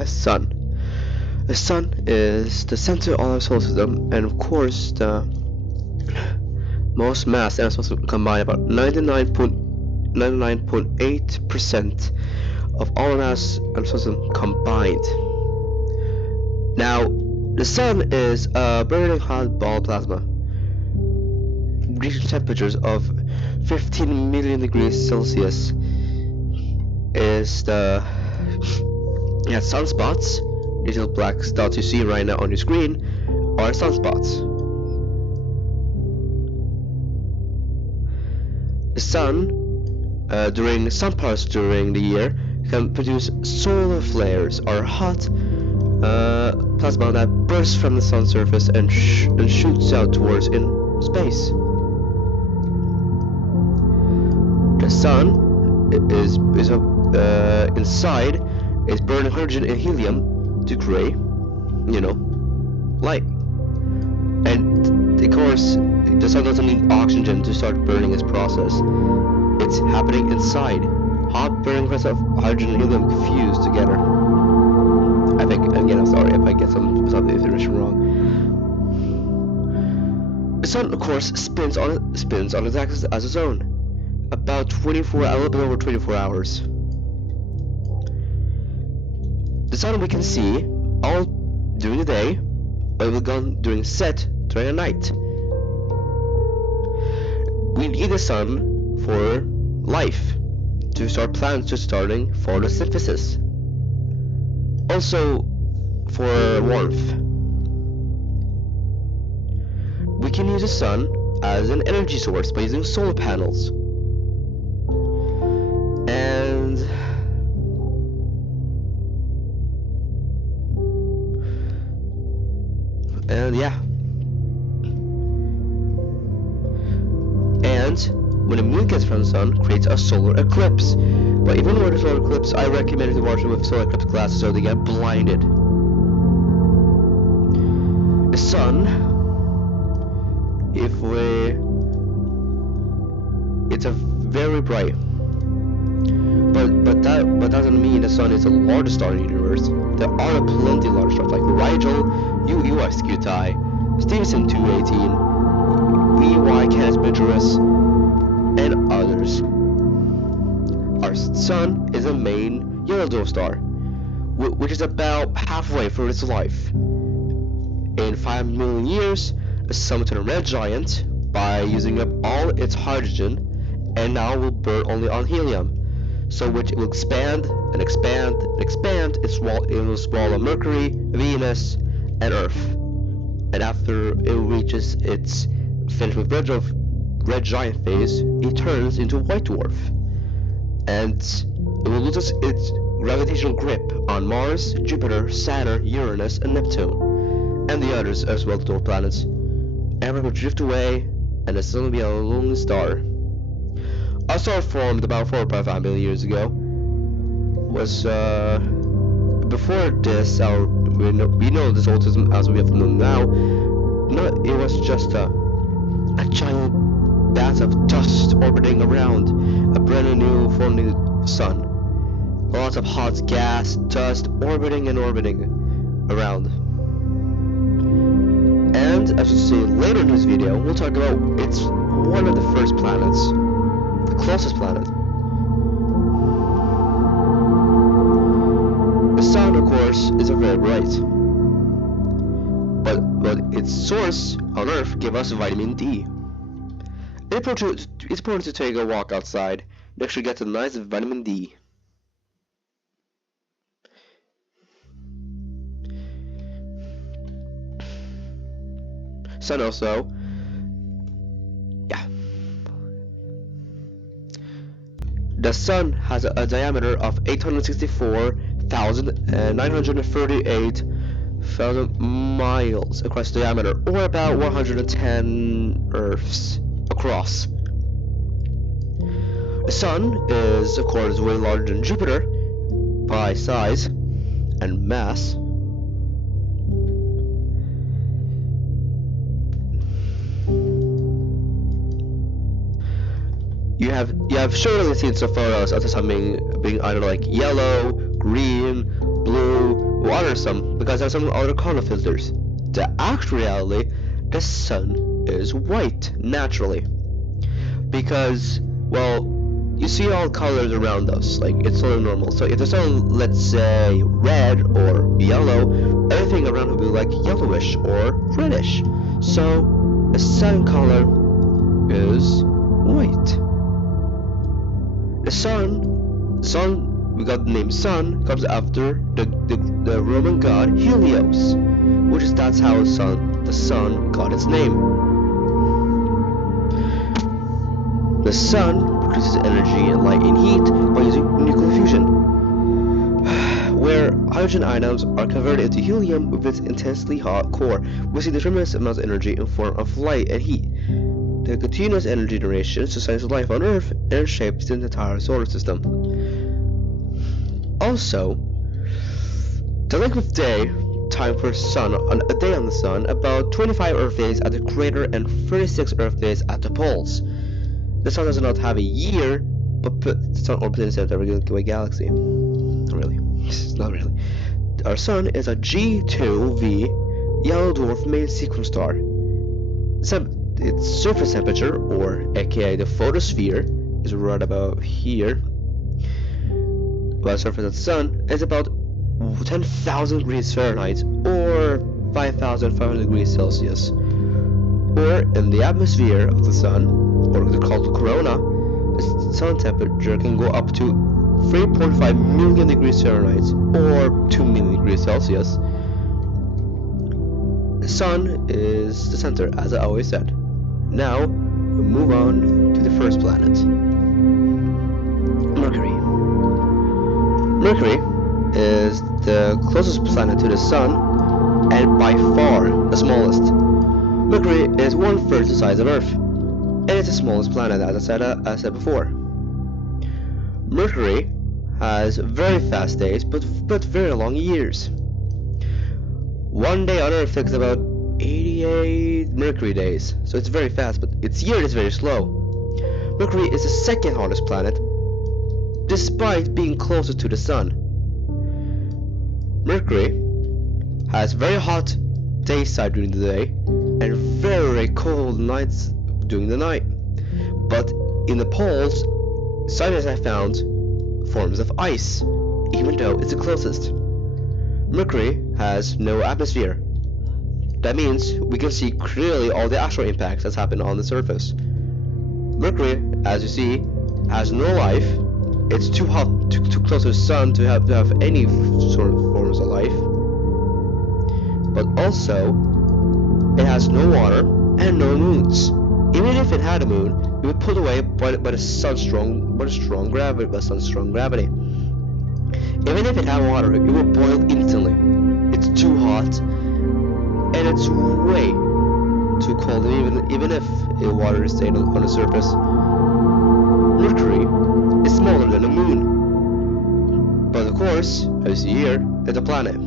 the Sun. The Sun is the center of our solar system, and of course the most mass in our solar system combined, about 99.8% of all mass in our solar system combined. Now, the Sun is a burning hot ball of plasma, reaching temperatures of 15 million degrees Celsius. Is the sunspots. These little black dots you see right now on your screen are sunspots. The Sun, during some parts during the year, can produce solar flares, or hot plasma that bursts from the Sun's surface and shoots out towards in space. The Sun is inside is burning hydrogen and helium to create, light. And of course, the Sun doesn't need oxygen to start burning its process. It's happening inside. Hot burning process of hydrogen and helium fused together. I think, again, I'm sorry if I get some information wrong. The Sun, of course, spins on its axis as its own. About a little bit over 24 hours. The Sun we can see all during the day, but it will go during set during the night. We need the Sun for life, to start plants to starting photosynthesis. Also for warmth. We can use the Sun as an energy source by using solar panels. And yeah. And when the moon gets from the Sun, creates a solar eclipse. But even with a solar eclipse, I recommend you to watch it with solar eclipse glasses so they get blinded. The Sun, it's a very bright. But that doesn't mean the Sun is the largest star in the universe. There are plenty of large stars like Rigel, USQTI, Stevenson 218, VY Canis Majoris, and others. Our Sun is a main yellow dwarf star, which is about halfway through its life. In 5 million years, the Sun will turn a red giant by using up all its hydrogen, and now will burn only on helium. So which it will expand and expand and expand. It will swallow Mercury, Venus, and Earth. And after it reaches its finished with red giant phase, it turns into a white dwarf. And it will lose its gravitational grip on Mars, Jupiter, Saturn, Uranus, and Neptune, and the others as well, the dwarf planets. Everyone will drift away, and the Sun will be a lonely star. Our star formed about 4.5 million years ago. Was before this, we know the solar system as we have known now. It was just a giant bath of dust orbiting around a brand new forming Sun. Lots of hot gas, dust orbiting around. And as you'll see later in this video, we'll talk about it's one of the first planets. The closest planet. The Sun, of course, is very bright, but its source on Earth gives us vitamin D. It's important to take a walk outside and actually get some nice vitamin D. Sun also. The Sun has a diameter of 864,938,000 miles across diameter, or about 110 Earths across. The Sun is, of course, way larger than Jupiter by size and mass. You have surely seen some photos of the Sun being either like yellow, green, blue, some because there's some other color filters. The actual reality, the sun is white naturally. Because, well, you see all colors around us, like it's all normal. So if the sun, let's say, red or yellow, everything around will be like yellowish or reddish. So the sun color is white. The sun, we got the name Sun, comes after the Roman god Helios, that's how the sun got its name. The sun produces energy and light and heat by using nuclear fusion, where hydrogen atoms are converted into helium with its intensely hot core. We see the tremendous amount of energy in form of light and heat. The continuous energy generation sustains life on Earth and shapes the entire solar system. Also, the length of day time for sun on a day on the sun, about 25 Earth days at the equator and 36 Earth days at the poles. The sun does not have a year, but the sun orbits in the center of a Milky Way galaxy. Not really. Not really. Our sun is a G2V yellow dwarf main sequence star. Its surface temperature, or aka the photosphere, is right about here. While the surface of the sun is about 10,000 degrees Fahrenheit or 5,500 degrees Celsius. Or in the atmosphere of the sun, or called the corona, the sun temperature can go up to 3.5 million degrees Fahrenheit or 2 million degrees Celsius. The sun is the center, as I always said. Now, we'll move on to the first planet, Mercury. Mercury is the closest planet to the sun and by far the smallest. Mercury is 1/3 the size of Earth, and it's the smallest planet, as I said before. Mercury has very fast days, but very long years. One day on Earth takes about 88 Mercury days, so it's very fast, but its year is very slow. Mercury is the second hottest planet, despite being closer to the sun. Mercury has very hot dayside during the day and very cold nights during the night. But in the poles, scientists have found forms of ice, even though it's the closest. Mercury has no atmosphere. That means we can see clearly all the asteroid impacts that's happened on the surface. Mercury, as you see, has no life. It's too hot, too close to the sun to have any sort of forms of life. But also, it has no water and no moons. Even if it had a moon, it would put away by the sun's strong gravity. Even if it had water, it would boil instantly. It's too hot, and it's way too cold. Even if the water is staying on the surface. Mercury is smaller than the moon, but of course, as you see here, it's a planet.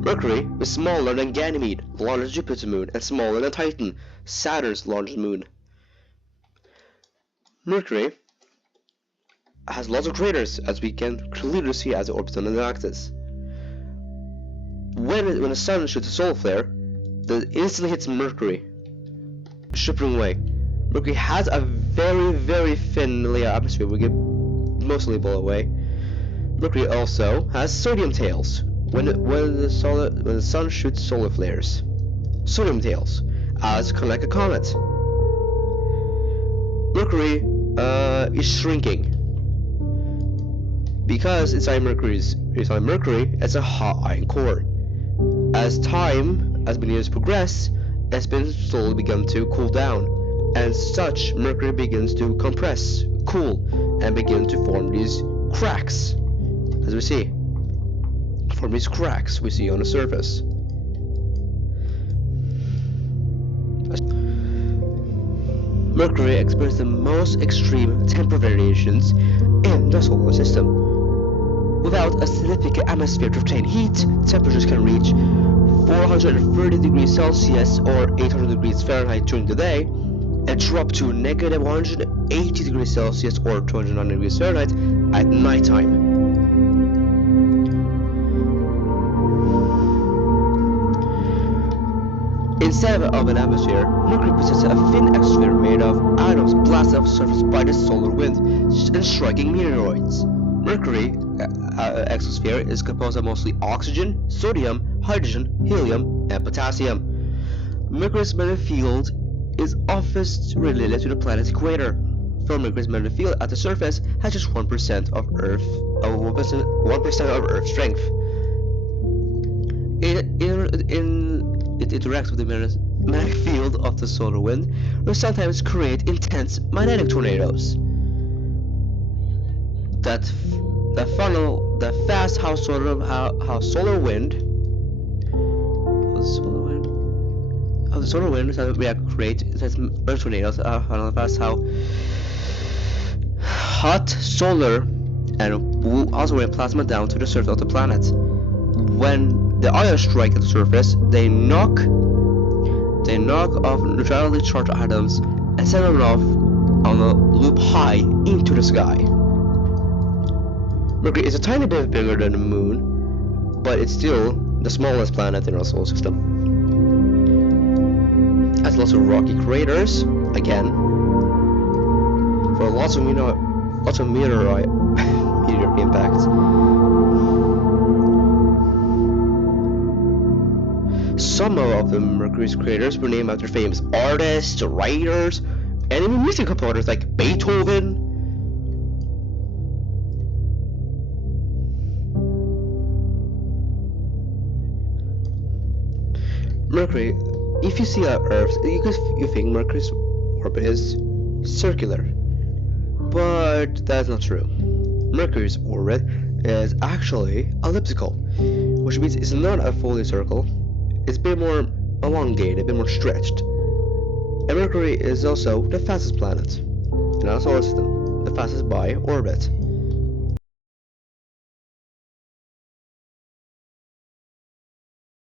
Mercury is smaller than Ganymede, the largest Jupiter moon, and smaller than Titan, Saturn's largest moon. Mercury has lots of craters, as we can clearly see as it orbits on the axis. When the sun shoots a solar flare, it instantly hits Mercury, stripping away. Mercury has a very thin layer of atmosphere, we get mostly blown away. Mercury also has sodium tails when the sun shoots solar flares. Sodium tails, as kind of like a comet. Mercury is shrinking because inside Mercury it's a hot iron core. As time has been years progress, it's been slowly begun to cool down, and such Mercury begins to compress, cool, and begin to form these cracks, as we see. Form these cracks we see on the surface. Mercury experiences the most extreme temperature variations in the solar system. Without a significant atmosphere to retain heat, temperatures can reach 430 degrees Celsius or 800 degrees Fahrenheit during the day, and drop to negative 180 degrees Celsius or 290 degrees Fahrenheit at nighttime. Instead of an atmosphere, Mercury possesses a thin exosphere made of atoms blasted off the surface by the solar wind and striking meteoroids. Mercury exosphere is composed of mostly oxygen, sodium, hydrogen, helium, and potassium. Mercury's magnetic field is often related to the planet's equator. For Mercury's magnetic field at the surface has just 1% of Earth's strength. It interacts with the magnetic field of the solar wind, which sometimes create intense magnetic tornadoes that fast how solar wind create tornadoes fast how hot solar and will also rain plasma down to the surface of the planet. When the ions strike at the surface, they knock off neutrally charged atoms and send them off on a loop high into the sky. Mercury is a tiny bit bigger than the Moon, but it's still the smallest planet in our solar system. It has lots of rocky craters, again, for lots of meteor impacts. Some of the Mercury's craters were named after famous artists, writers, and even music composers like Beethoven. Mercury, if you see Earth, you think Mercury's orbit is circular, but that's not true. Mercury's orbit is actually elliptical, which means it's not a fully circle. It's a bit more elongated, a bit more stretched. And Mercury is also the fastest planet in our solar system, the fastest by orbit.